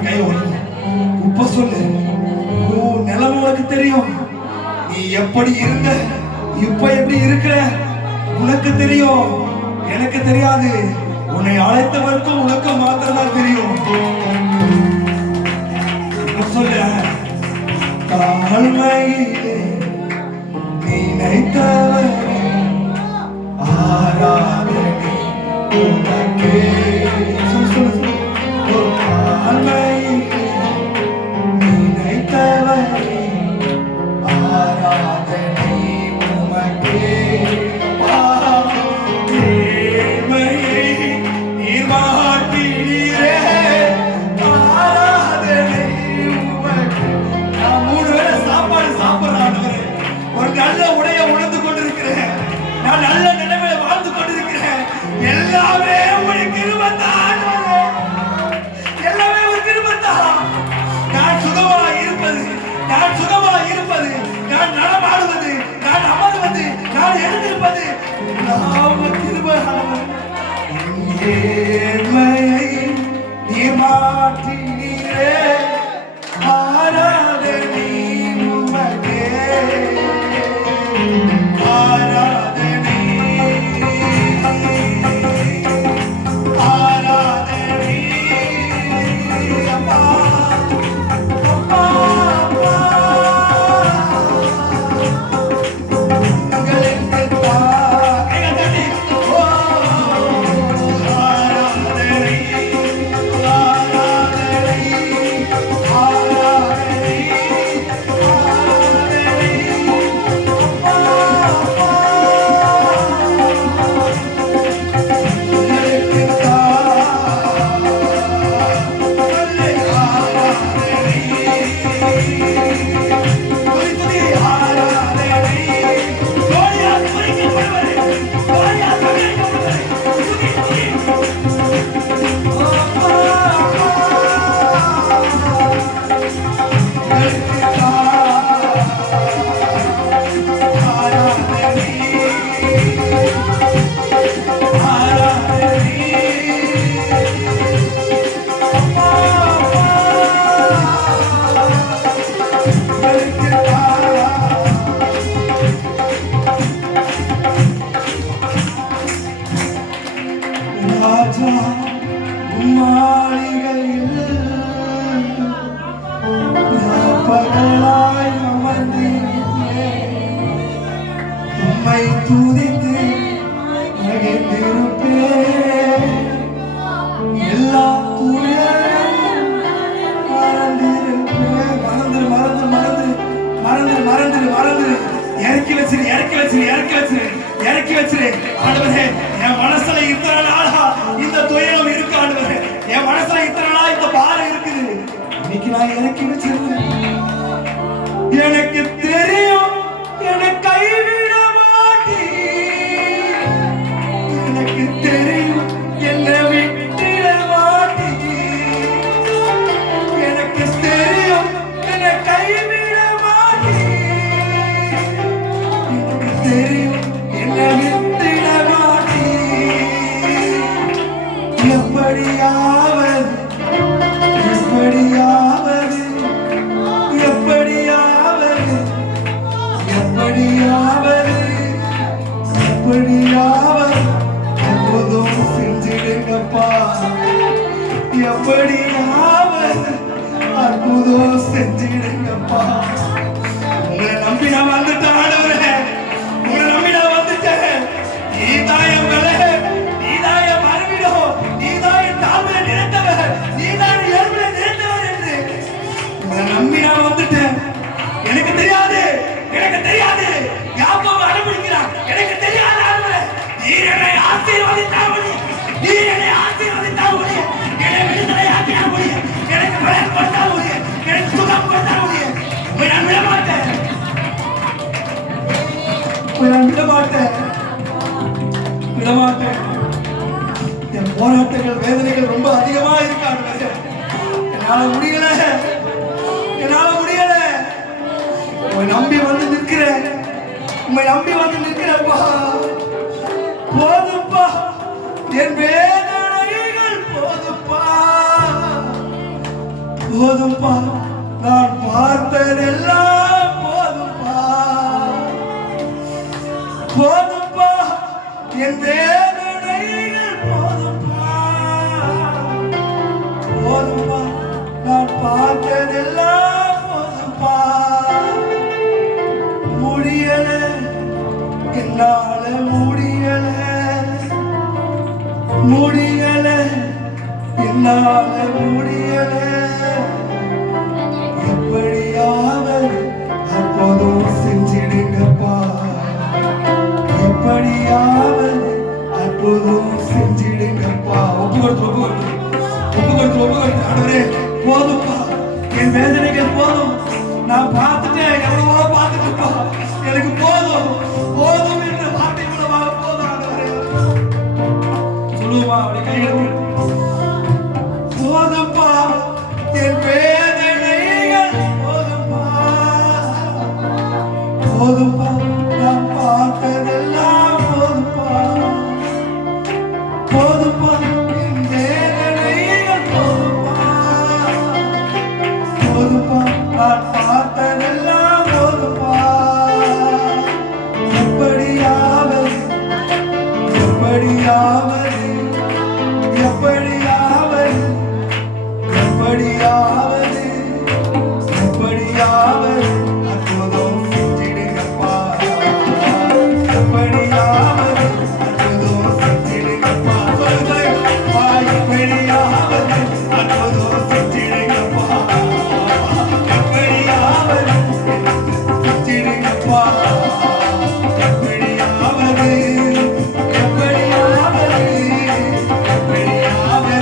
கையில் உப்ப சொல்லு. நிலைமை உனக்கு தெரியும். நீ எப்படி இருந்த, இப்ப எப்படி இருக்கிற உனக்கு தெரியும், எனக்கு தெரியாது. உன்னை அழைத்தவருக்கும் உனக்கு மாத்திரம் தான் தெரியும். சொல்ல தாழ்மையிலே நினைத்தவரே ஆராதனை உனக்கே. தாழ்மையிலே நினைத்தவரே ஆராதனை உமக்கே. ஏழ்மையை நீர் மாற்றினீரே, ஆராதனை உமக்கே. நான் 3 வேளை சாப்பாடு சாப்பிடுறேன். ஒரு நல்ல உடைய உணர்ந்து கொண்டிருக்கிறேன். நான் நல்ல நிலைமையில வாழ்ந்து கொண்டிருக்கிறேன். எல்லாமே ஒரு கிருபைதான், எல்லாமே ஒரு கிருபைதான். நான் சுகமா இருப்பது, நான் சுகமா இருப்பது, நான் நடமாடுவது, நான் அமர்வது, நான் எழுந்திருப்பது எல்லாம் கிருபையானவர். ஏழ்மையை நீர் மாற்றினீரே, ஆராதனை உமக்கே. ஆராதனை, ஆராதனை அப்பா, அப்பா, அப்பா. எங்களுக்கு கைகள் தட்டி, ஓ ஆராதனை. உம்மை துதித்து மகிழ்ந்திருப்பேன். எல்லா துயரம் மறந்திருப்பேன். மறந்துரு மறந்துரு மறந்துரு மறந்துரு மறந்துரு மறந்துரு. இறக்கி வச்சிரு இறக்கி வச்சிரு இறக்கி வச்சிரு இறக்கி வச்சிரு. ஆண்டவரே, என் மனசுல இத்தனை நாளா இந்த துயரம் இருக்கு. ஆண்டவரே, என் மனசுல இத்தனை நாளா இந்த பாரம் இருக்குது. இன்னைக்கு நான் இறக்கி வச்சிருக்கேன். எனக்கு தெரியும் என்னை கைவிட மாட்டீர். எனக்கு தெரியும் என்னை விட்டிட மாட்டீர். எனக்கு தெரியும் என்னை கைவிட மாட்டீர். எனக்கு தெரியும் என்னை விட்டிட மாட்டீர். எப்படியாவது எப்படியாவது எப்படியாவது எப்படியாவது எப்படியாவது எப்போதும் செஞ்சிடுங்கப்பா. எப்படியாவது அற்புதம் செஞ்சிடுங்கப்பா. உங்களை நம்பி நான் வந்துட்டேன். ஆண்டவரே, உங்களை நம்பி நான் வந்துட்டேன். நீதான் என் வேலை, நீதான் என் மறுவிடம், நீதான் என் தாழ்மையை நிறைந்தவர், நீதான் என் இயல்புல நிறைந்தவர் என்று உங்களை நம்பி நான் வந்துட்டேன். எனக்கு தெரியாது, எனக்கு தெரியாது. யாக்கோபு அனுபவிக்கிறான். எனக்கு தெரியாது. ஆண்டவரே, நீர் என்னை ஆசீர்வதித்தால் முடியும், நீர் என்னை ஆசீர்வதித்தால் முடியும், என்னை விடுதலை ஆக்கினால் முடியும், எனக்கு பலன் கொடுத்தால் முடியும், எனக்கு சுகம் கொடுத்தால் முடியும். உங்களை நான் விட மாட்டேன், உங்களை நான் விட மாட்டேன், விட மாட்டேன். என் போராட்டங்கள் வேதனைகள் ரொம்ப அதிகமா இருக்கு. ஆண்டவரே, என்னால முடியல, என்னால முடியல. உம்மை நம்பி வந்து நிற்கிறேன், உம்மை நம்பி வந்து நிற்கிறேன்ப்பா. போதுப்பா, என் வேதனைகள் போதுப்பா, போதுப்பா, நான் பார்த்ததெல்லாம் போதுப்பா, போதுப்பா, என் வேதனைகள் போதுப்பா, போதுப்பா, நான் பார்த்ததெல்லாம் போதுப்பா. முடியல, என்னால முடியல, முடியல, என்னால முடியல. எப்படியாவது அற்புதம் செஞ்சிடுங்கப்பா. எப்படியாவது அற்புதம் செஞ்சிடுங்கப்பா. ஒப்பு கொடுத்து ஒப்பு கொடுத்து ஒப்பு கொடுத்து ஒப்பு கொடுத்து. ஆண்டவரே, போதும்பா, என் வேதனைகள் போதும். நான் பார்த்துட்டேன், எவ்வளவோ பார்த்துட்டுப்பா. எனக்கு போதும் போதும் என்ற வார்த்தை மூலமாக போதும். ஆண்டவரே, சொல்லுவா அப்படி கையெழுத்து. போதும்பா, என் வேதனைகள் போதும்பா, போதும்பா, நான் பார்த்ததெல்லாம் போதும்பா, போதும்பா, என் வேதனைகள் போதும்பா, போதும்பா, நான் பார்த்ததெல்லாம் போதும்பா. எப்படியாவது எப்படியாவது எப்படியாவது எப்படியாவது எப்படியாவது அற்புதம் செஞ்சிடுங்கப்பா. எப்படியாவது அற்புதம் செஞ்சிடுங்கப்பா. சொல்லுங்கப்பா, எப்படியாவது அற்புதம் செஞ்சிடுங்கப்பா. எப்படியாவது செஞ்சிடுங்கப்பா. எப்படியாவது எப்படியாவது எப்படியாவது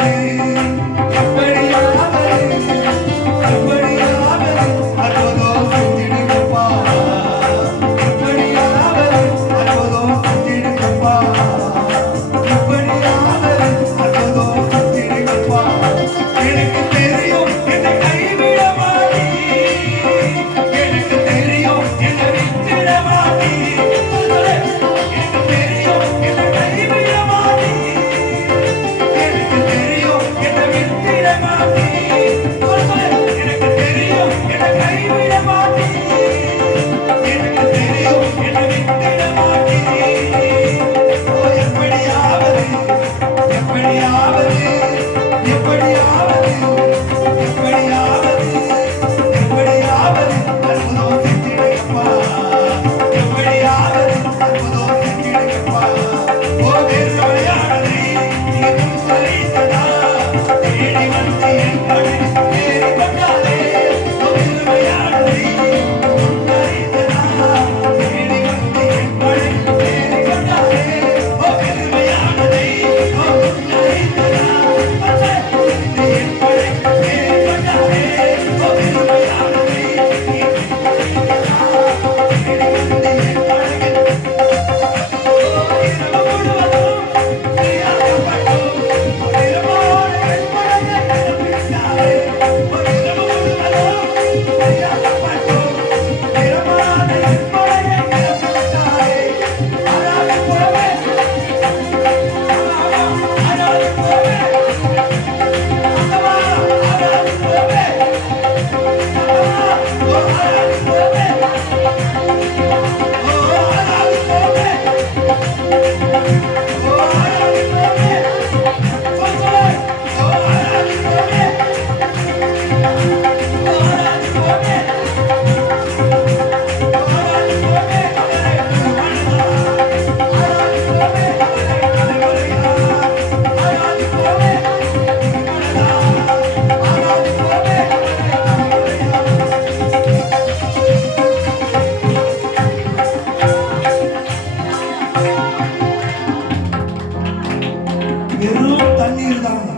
வெறும் தண்ணீர் தான்,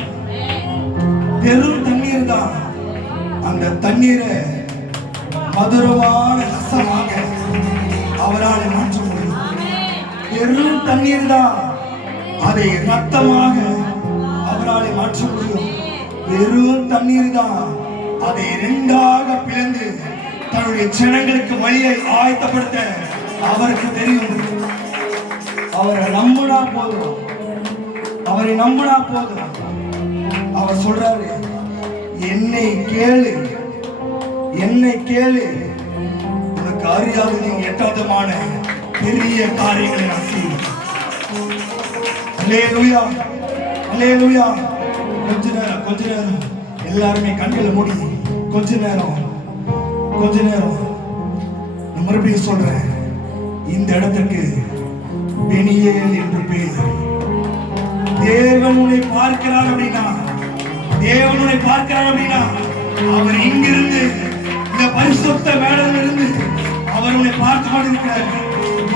வெறும் தண்ணீர் தான். அந்த தண்ணீரை மதுரமான ரசமாக அவரால் மாற்ற முடியும். வெறும் தண்ணீர் தான், அதை ரத்தமாக அவரால் மாற்ற முடியும். வெறும் தண்ணீர் தான், அதை இரண்டாக பிளந்து தன்னுடைய ஜனங்களுக்கு வழியை ஆயத்தப்படுத்த அவருக்கு தெரியும். அவரை நம்பினா போதும், அவரை நம்பினா போதும். அவர் சொல்றாரு, என்னை கேளு, என்னை கேளு, உனக்கு அறியாததையும் எட்டாதமான பெரிய காரியங்களை நான் செய்வேன். அல்லேலூயா, அல்லேலூயா. கொஞ்ச நேரம் எல்லாருமே கண்களை மூடி கொஞ்ச நேரம் நான் மறுபடியும் சொல்றேன். இந்த இடத்துக்கு பெனியேல் என்று பேர். தேவன் உன்னை பார்க்கிறார் அப்படின்னா, தேவன் உன்னை பார்க்கிறார் அப்படின்னா, அவர் இங்கிருந்து இந்த பரிசுத்த மேடையில் இருந்து அவர் உன்னை பார்த்து கொண்டிருக்கிறார்.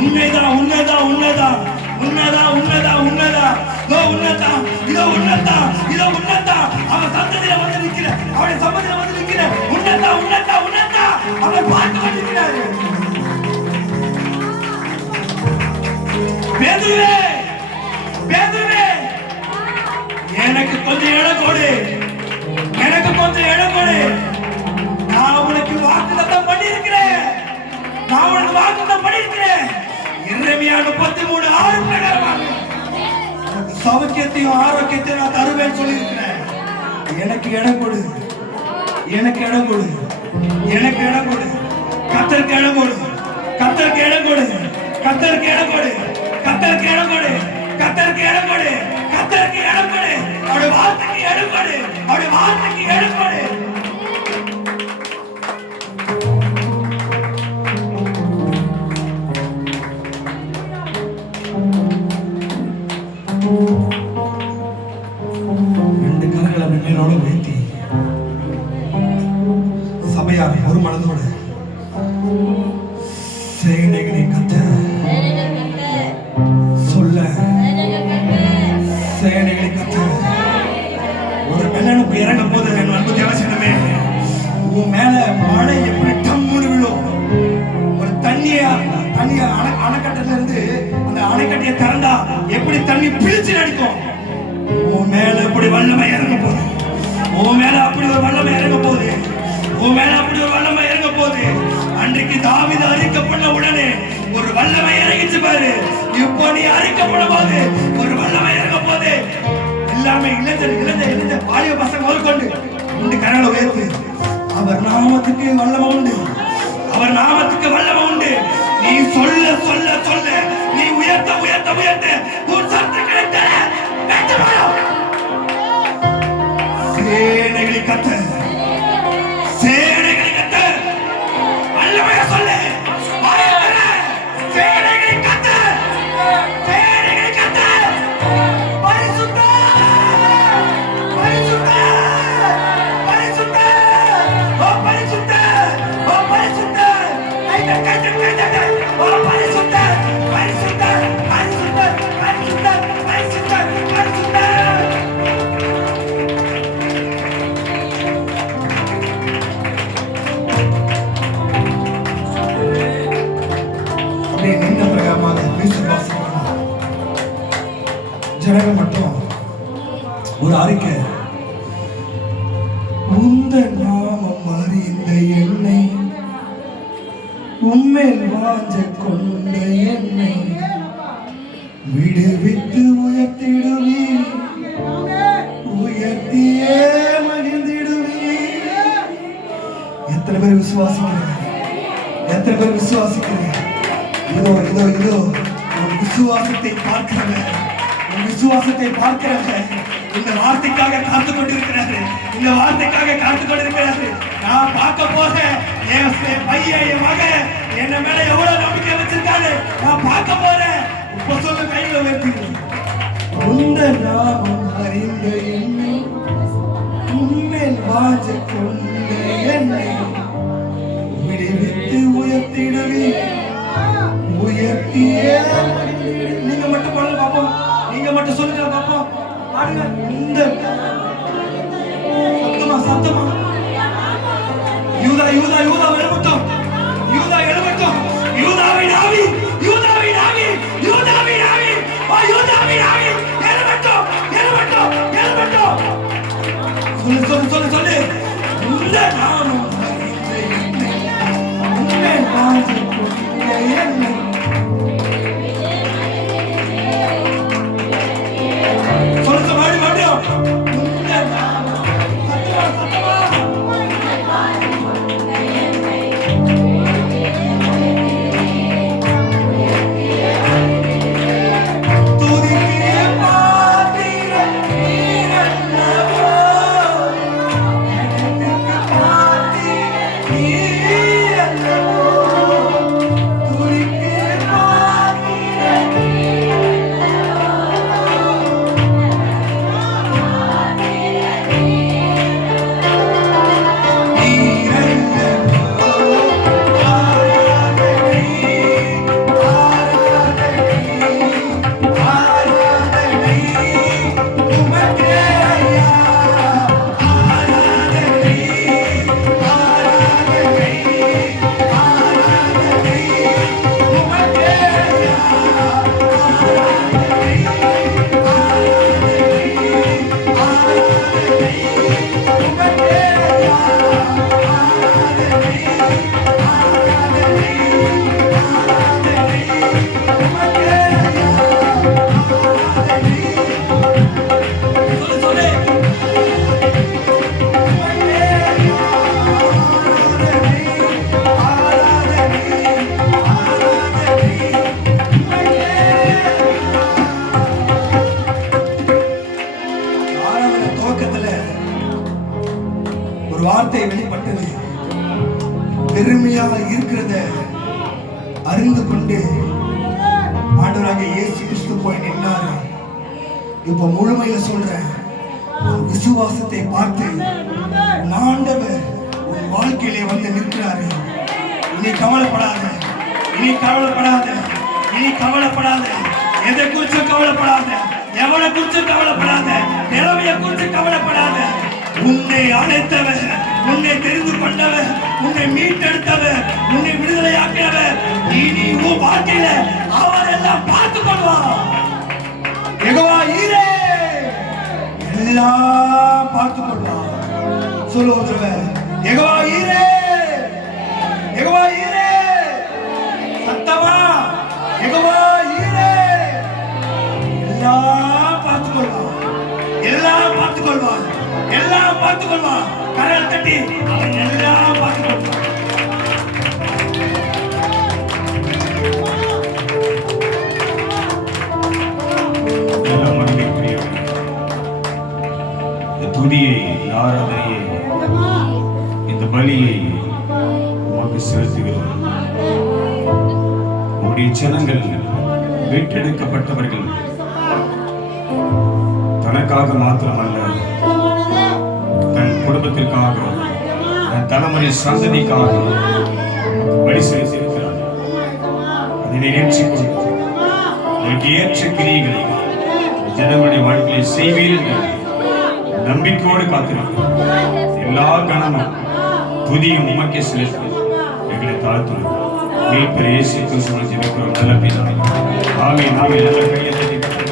உண்மைதான், உண்மைதான், உண்மைதான், உண்மைதான், உண்மைதான், உண்மைதான். இதோ உண்மைதான், இதோ உண்மைதான், இதோ உண்மைதான். அவர் சந்ததியில வந்து நிற்கிற, அவருடைய சம்பதியில வந்து நிற்கிற உண்மைதான், உண்மைதான், உண்மைதான். அவர் பார்த்து கொண்டிருக்கிறார். பேதுருவே, பேதுருவே, எனக்கு கொஞ்சம் இடம் கொடு, எனக்கு கொஞ்சம் இடம் கொடு. நான் உனக்கு வாக்குத்தத்தம் பண்ணியிருக்கிறேன், நான் உனக்கு வாக்குத்தத்தம் பண்ணியிருக்கிறேன். எரேமியா 33:6 பிரகாரமாக உனக்கு சௌக்கியத்தையும் ஆரோக்கியத்தையும் நான் தருவேன் சொல்லியிருக்கிறேன். எனக்கு இடம் கொடு, எனக்கு இடம் கொடு, எனக்கு இடம் கொடு. கர்த்தருக்கு இடம் கொடு, கர்த்தருக்கு இடம் கொடு, கர்த்தருக்கு இடம் கொடு, கர்த்தருக்கு இடம் கொடு, கர்த்தருக்கு இடம் கொடு, கர்த்தருக்கு இடம் கொடு. அவருடைய வார்த்தைக்கு இடம் கொடு, அவருடைய வார்த்தைக்கு இடம் கொடு. ரெண்டு கரங்களை மேலோட உயர்த்தி சபையார் ஒரு மனதோடு சேனைகளை கர்த்தர் சொல்ல, சேனைகளை கர்த்தர் ஒரு வெள்ளனுக்கு இறங்க போது என் அன்பு தேவசனமே, உன் மேல மழை எப்படி டம்முன்னு விழும். ஒரு தண்ணிய அணைக்கட்டில இருந்து அந்த அணைக்கட்டியை திறந்தா எப்படி தண்ணி பிடிச்சு அடிக்கும், உன் மேல அப்படி வல்லமை இறங்க போகுது, உன் மேல அப்படி ஒரு வல்லமை இறங்க போகுது, உன் மேல அப்படி ஒரு வல்லமை இறங்க போகுது. அன்றைக்கு தாவீது அழிக்கப்பட்ட உடனே ஒரு வல்லமை இறங்கிச்சு பாரு. இப்போ நீ அழிக்கப்படும் போது ஒரு வல்லமை இறங்க போகுது. எல்லாமே இளைஞர் வாலிப பசங்க முதற்கொண்டு இந்த கரங்களை உயர்த்து. அவர் நாமத்துக்கு வல்லமை உண்டு, அவர் நாமத்துக்கு வல்லமை உண்டு. நீ சொல்ல சொல்ல சொல்ல, நீ உயர்த்த உயர்த்த உயர்த்த உன் சத்துக்களை தர வெட்டப்படும். சேனைகளை கத்த, சேனைகளை கத்த, வல்லமையா சொல்லு. சேனைகளை கத்த, சேனைகளை கத்த. பரிசுத்த, பரிசுத்த, பரிசுத்த, ஓ பரிசுத்த, ஓ பரிசுத்த. கைத கைத கைத ஓ பரிசுத்த, பரிசுத்த, பரிசுத்த, பரிசுத்த, பரிசுத்த, பரிசுத்த. அப்படியே நின்ற பிரகாரமாக விசுவாசமாக ஜனங்கள் மட்டும் ஒரு அறிக்கை. உந்த நாமம் அறிந்த என்னை, உம்மேல் வாஞ்ச கொண்ட என்னை விடுவித்து உயர்த்திடுவி, உயர்த்தியே மகிழ்ந்திடுவி. எத்தனை பேர் விசுவாசிக்கிறீங்க? எத்தனை பேர் விசுவாசிக்கிறீங்க? இதோ இதோ இதோ உன் விசுவாசத்தை பார்க்கிறவங்க, உன் விசுவாசத்தை பார்க்கிறவங்க இந்த வார்த்தைக்காக காத்து கொண்டிருக்கிறாரு, இந்த வார்த்தைக்காக காத்து கொண்டிருக்கிறாரு. நான் பார்க்க போறேன், என் பையன் என் மகன் என்ன மேல எவ்வளவு நம்பிக்கை வச்சிருக்காரு, நான் பார்க்க போறேன். இப்ப சொல்ல கையில வைப்பீங்க. உந்த நாமம் அறிந்த என்னை, உண்மையில் வாஞ்ச கொண்ட என்னை விடுவித்து உயர்த்திடுவி, உயர்த்தியே சொல்லுங்க பாப்போம். பாடுங்க. இந்த சத்தமா யூதா யூதா யூதா எழும்பட்டும். யூதா எழும்பட்டும். யூதாவின் ஆவி, யூதாவின் ஆவி, யூதாவின் ஆவி, யூதாவின் ஆவி எழும்பட்டும், எழும்பட்டும், எழும்பட்டும். சொல்லு சொல்லு சொல்லு சொல்லு. இந்த நாமம் உன்னை பாதி கொண்ட என்னை சொல்லுங்க மறுபடியும். இந்த நாமம் சத்தமா ஒரு வார்த்தை வெளிப்பட்டது. பெருமையாக இருக்கிறத அறிந்து கொண்டு ஆண்டவராக இயேசு கிறிஸ்து போய் நின்னாரு. இப்ப முழுமையில சொல்றேன், உன் விசுவாசத்தை பார்த்து உன் ஆண்டவர் உன் வாழ்க்கையிலே வந்து நிற்கிறாரு. இனி கவலைப்படாத, இனி கவலைப்படாத, இனி கவலைப்படாத. எதை குறித்து கவலைப்படாத, எவனை குறித்து கவலைப்படாத, நிலைமையை குறித்து கவலைப்படாத. உன்னை அழைத்தவர், உன்னை தெரிந்து கொண்டவர், உன்னை மீட்டெடுத்தவர், உன்னை விடுதலையாக்கியவர். இனி உன் வாழ்க்கையில அவர் எல்லாம் பார்த்துக் கொள்வார். யெகோவா ஈரே எல்லாம் பார்த்துக் கொள்வார். சொல்லுவார், யெகோவா ஈரே, யெகோவா ஈரே, சத்தமா யெகோவா ஈரே எல்லாம் பார்த்துக் கொள்வார், எல்லாம் பார்த்துக் கொள்வார், எல்லாம் பார்த்துக் கொள்வார். கரல் தட்டி அவன் எல்லாம் பார்த்துக் கொள்வார். எல்லாம் மகிமைக்குரியவர். இந்த துதியை, இந்த ஆராதனையை, இந்த பலியை உமக்கு செலுத்துகிறோம். உம்முடைய ஜனங்கள் மீட்டெடுக்கப்பட்டவர்கள் தனக்காக மாத்திரமல்ல, தன் குடும்பத்திற்காக, தன் தலைமுறை சந்ததிக்காக பலி செலுத்தியிருக்கிறார். அதனை ஏற்றுக்கொண்டு அதற்கு ஏற்ற கிரியைகளை ஜனங்களுடைய வாழ்க்கையை செய்வீர்கள் நம்பிக்கையோடு காத்திருக்கிறோம். எல்லா கணமும் துதியும் உமக்கே செலுத்தி எங்களை தாழ்த்துகிறோம். மீட்பர் இயேசு கிறிஸ்துவின் ஜெபக்கிறோம் நல்ல பிதாவே. ஆமென். ஆமென். நல்ல கையை